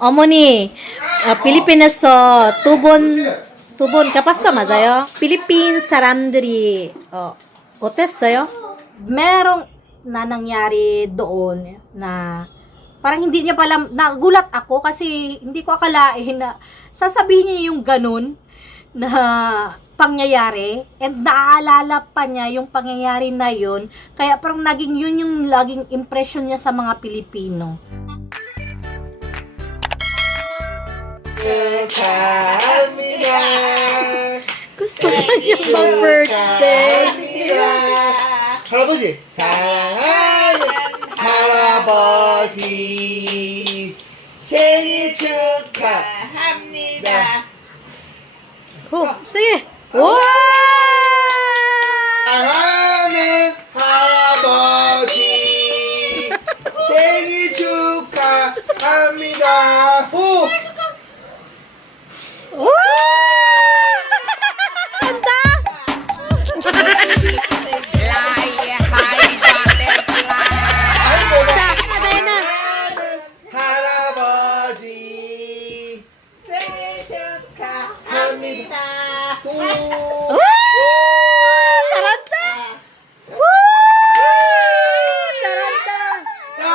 어머니, 필리핀에서 두 번 가봤어, 맞아요? 필리핀 사람들이, 어땠어요? merong na nangyari doon na parang hindi niya pala, nagulat ako kasi hindi ko akalain na sasabihin niya yung ganun na pangyayari and naaalala pa niya yung pangyayari na yun, kaya parang naging yun yung laging impression niya sa mga Pilipino. 축하합니다. Gusto na niya mag-birthday. 할아버지 사랑하는 할아버지 생일 축하합니다. Sige. Wow! 사랑하는 할아버지 생일 축하합니다. 오! 할아버지 생일 축하합니다.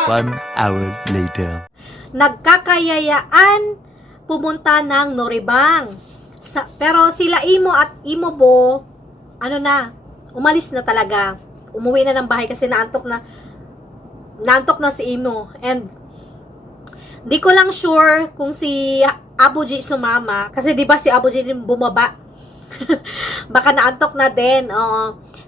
One hour later. Nagkakayayaan pumunta ng Noribang. Pero sila Imo at Imo Bo, umalis na talaga. Umuwi na ng bahay kasi naantok na si Imo. And di ko lang sure kung si Abu G sumama. Kasi di ba si Abu G din bumaba? Baka naantok na din.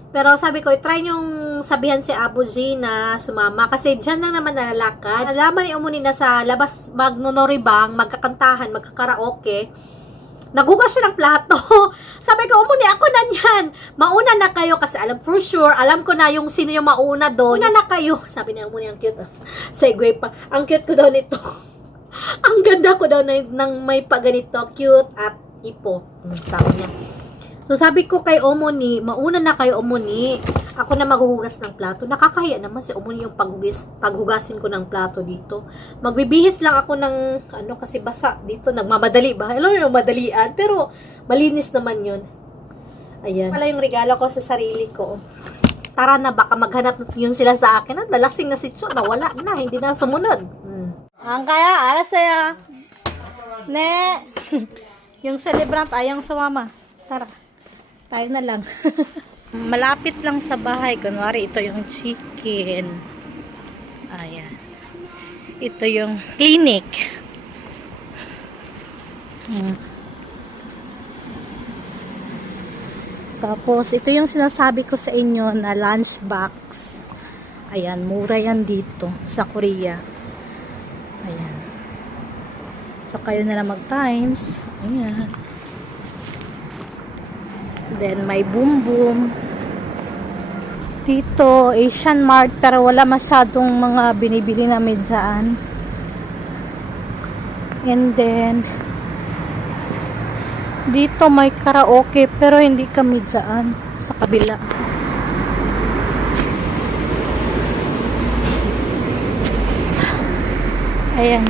Pero sabi ko, try nyong sabihan si Abu G na sumama. Kasi dyan lang naman nalalakad. Alaman ni Umuni na sa labas magnonoribang, magkakantahan, magkakaraoke. Nagugas siya ng plato. Sabi ko, Umuni, ako na yan. Mauna na kayo kasi for sure, alam ko na yung sino yung mauna doon. Mauna na kayo. Sabi niya, Umuni, ang cute. Segue pa. Ang cute ko daw nito. Ang ganda ko daw ng may paganito. Cute at ipo. Sabi niya. So, sabi ko kay Omoni, mauna na kayo, Omoni. Ako na maghuhugas ng plato. Nakakahiya naman si Omoni yung paghugasin ko ng plato dito. Magbibihis lang ako ng, kasi basa dito. Nagmamadali ba? Alam mo yung madalian. Pero, malinis naman yun. Ayan. Wala yung regalo ko sa sarili ko. Tara na, baka maghanap yun sila sa akin. Dalasing na si Cho. Nawala na. Hindi na sumunod. Ang kaya, arasaya. Ne. Yung celebrant ayang sumama. Tara. Tayo na lang. Malapit lang sa bahay. Kunwari, ito yung chicken. Ayan. Ito yung clinic. Tapos, ito yung sinasabi ko sa inyo na lunchbox. Ayan, mura yan dito sa Korea. Ayan. So, kayo na lang mag-times. Ayan. Then, may boom boom. Dito, Asian Mart, pero wala masyadong mga binibili namin dyan. And then, dito may karaoke, pero hindi kami dyan. Sa kabila. Ayan.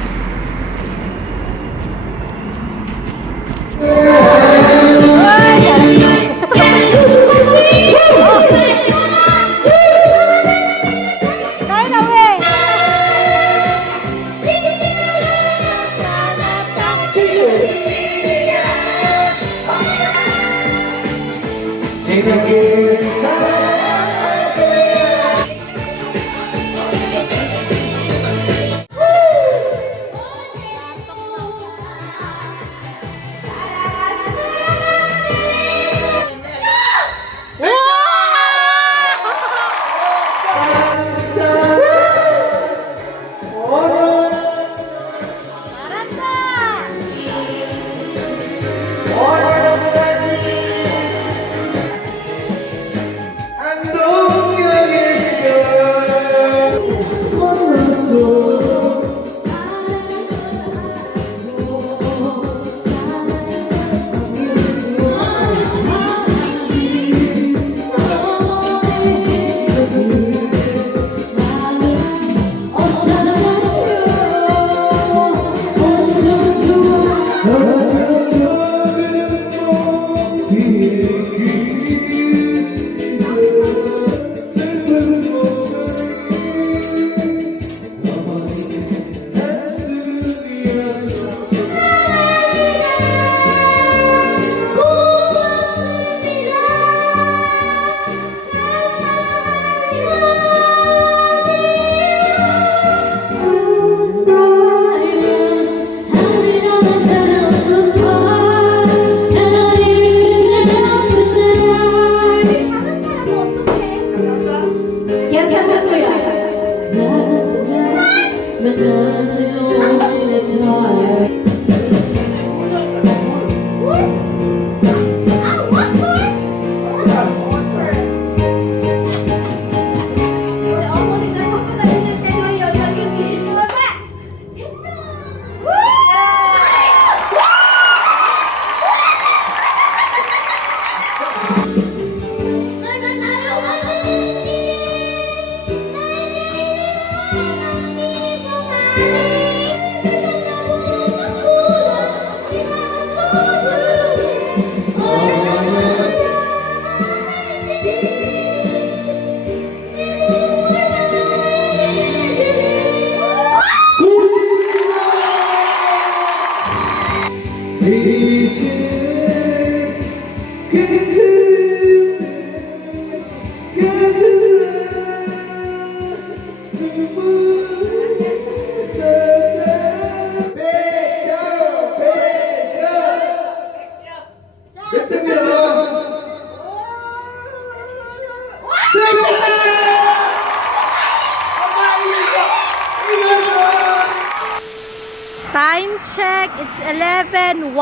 Time check, it's 11:01.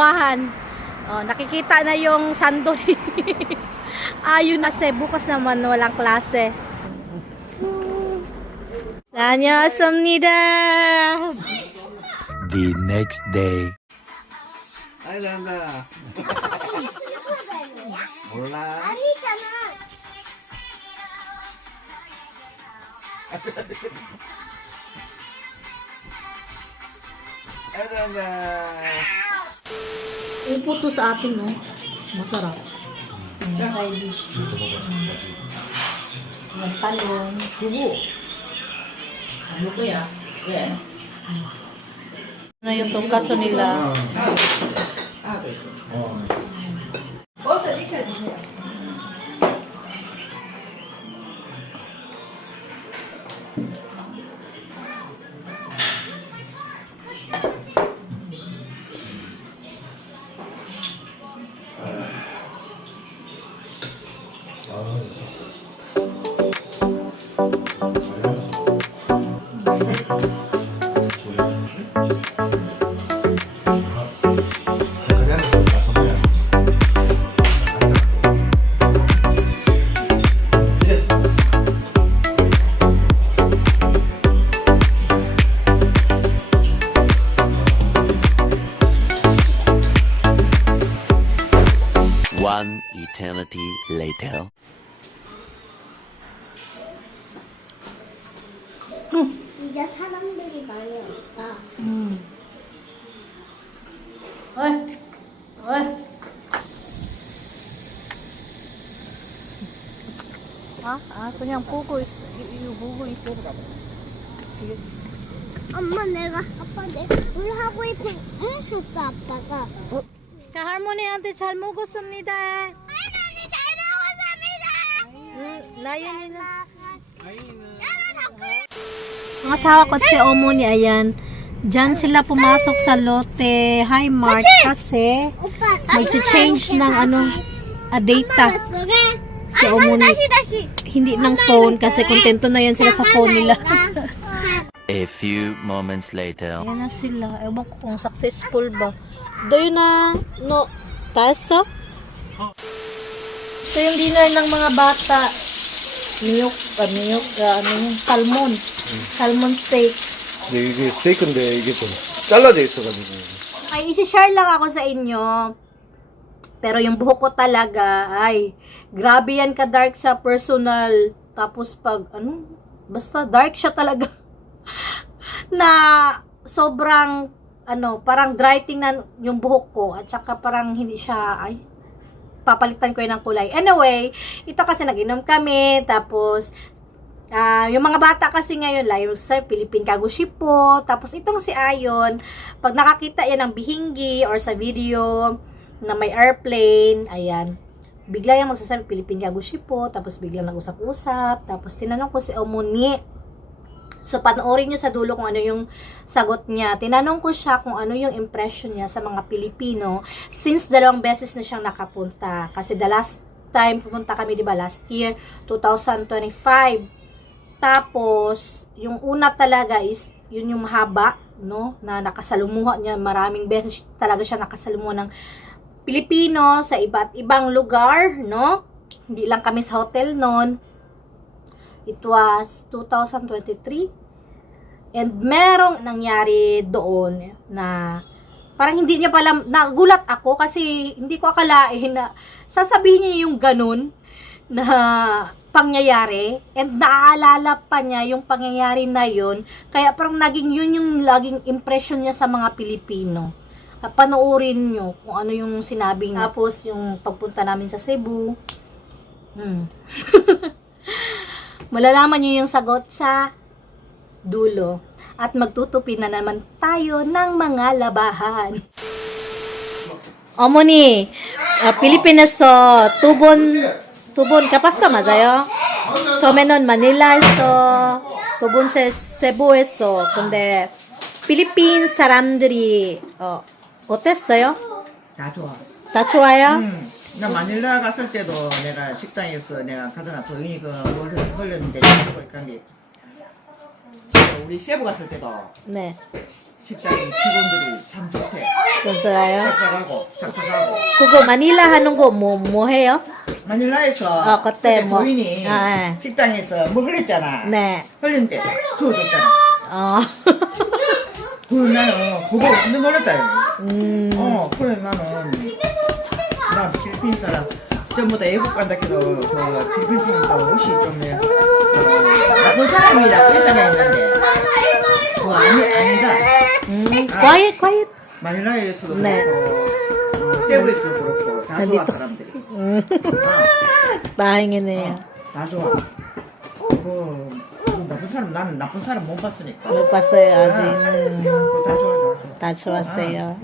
Oh, nakikita na yung sando ni Ayun na bukas naman walang klase. 안녕하십니다. The next day. 아이 잘한다. 몰라. 아니잖아. 아이 잘한다. Upo to sa atin, no? Masarap. Side dish. Talong, dugo. Ano kaya? Ano yung tungkaso nila? One eternity later. 이제 사람들이 많이 없다. Oy! Oy! 그냥 보고 이거 보고 있어. 엄마 아빠 내가 물 하고 있고 줬어 아빠가. 자, 할머니한테 잘 먹었습니다. 할머니 잘 먹었습니다. 나연이는 나 ang asawa ko at si Omoni, ayan. Diyan sila pumasok sa Lotte Highmark kasi 오빠 mag-change ng data. Si Omoni. 다시 Hindi ng phone kasi kontento na yan sila sa phone nila. A few moments later. Ayan na sila. Ewan ko kung successful ba. Doon na, no, tasa. Ito yung dinner ng mga bata. 살몬. 살몬 steak. 근데 이게 스테이크인데 이게 좀 잘라져 있어가지고. Ay, isi-share lang ako sa inyo. Pero yung buhok ko talaga, ay, grabe yan ka-dark sa personal. Tapos pag, basta dark siya talaga. Na sobrang, parang dry tingnan yung buhok ko. At saka parang hindi siya, papalitan ko yun ng kulay. Anyway, ito kasi nag-inom kami. Tapos, yung mga bata kasi ngayon, live sa Philippine Kagushi po. Tapos itong si Ayon, pag nakakita yan ng bihingi or sa video na may airplane, ayan, bigla yung magsasabi Philippine Kagushi po. Tapos biglang nag-usap-usap. Tapos tinanong ko si Omoni. So, panoorin nyo sa dulo kung ano yung sagot niya. Tinanong ko siya kung ano yung impression niya sa mga Pilipino since 2 beses na siyang nakapunta. Kasi the last time pumunta kami, di ba, last year, 2025. Tapos, yung una talaga is, yun yung mahaba, no, na nakasalumuha niya. Maraming beses talaga siya nakasalumuha ng Pilipino sa iba't ibang lugar, no. Hindi lang kami sa hotel noon. It was 2023. And merong nangyari doon na parang hindi niya pala, nagulat ako kasi hindi ko akalain na sasabihin niya yung ganun na pangyayari. And naaalala pa niya yung pangyayari na yun. Kaya parang naging yun yung laging impression niya sa mga Pilipino. Panoorin nyo kung ano yung sinabi niya. Tapos yung pagpunta namin sa Cebu. Malalaman nyo yung sagot sa dulo. At magtutupi na naman tayo ng mga labahan. 어머니, 필리핀에서 두 번 가봤어, 맞아요? 처음에는 마닐라에서, 두 번째 세부에서. 근데 필리핀 사람들이 어땠어요? 다 좋아. 다 좋아요? 나 마닐라 갔을 때도 내가 식당에서 내가 가더나 도인이 그뭘 흘렸는데 저거 있간게 우리 세부 갔을 때도 네, 식당 직원들이 참 좋대. 좀 좋아요. 싹싹하고. 그거 마닐라 하는 거 뭐 해요? 마닐라에서 그때 뭐- 도인이 아, 식당에서 뭐 흘렸잖아. 네. 흘렸는데 주워줬잖아. 그 나는 그거 완전 놀랐다. 그래 나는 나 필리핀 사람 전부 다 외국 간다 해도 그 필리핀 사람도 옷이 좀 나쁜 사람이라 그 생각했는데 그거 아니다. quiet. 마닐라에서도 네. 그렇고 세부에서도 그렇고 다 좋아 사람들이. 다행이네요. 다 좋아. 그 나쁜 사람 나는 나쁜 사람 못 봤으니까. 못 봤어요, 아직. 다 좋아 다 좋아. 다 좋았어요.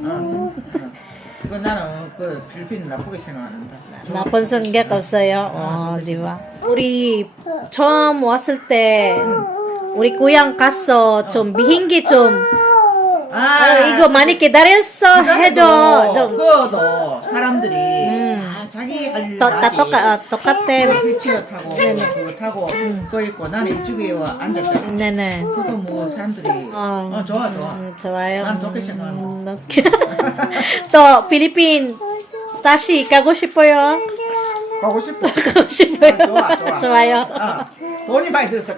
그 나는 그 필리핀 나쁘게 생각 안 한다. 나쁜 성격 없어요. di ba? 우리 처음 왔을 때 우리 고향 가서 좀 비행기 좀 이거 많이 기다렸어 해도 좀 그거도 사람들이 자기 할 똑같아. 휠체어 타고 그거 타고 그거 있고 나는 이쪽에 와 앉았잖아. 네네. 그거 뭐 사람들이 좋아. 좋아요. 난 좋게 생각한다. 오케이. 또 필리핀 다시 가고 싶어요. 가고 싶어. 가고 싶어요. 좋아. 좋아요. 돈이 많이 들었어.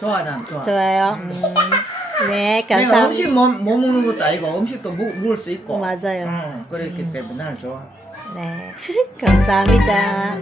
좋아 난 좋아. 좋아요. 네, 내가 감사합니다. 음식 못 먹는 것도 아니고 음식도 먹을 수 있고. 맞아요. 그랬기 때문에 나는 좋아. 네, 감사합니다.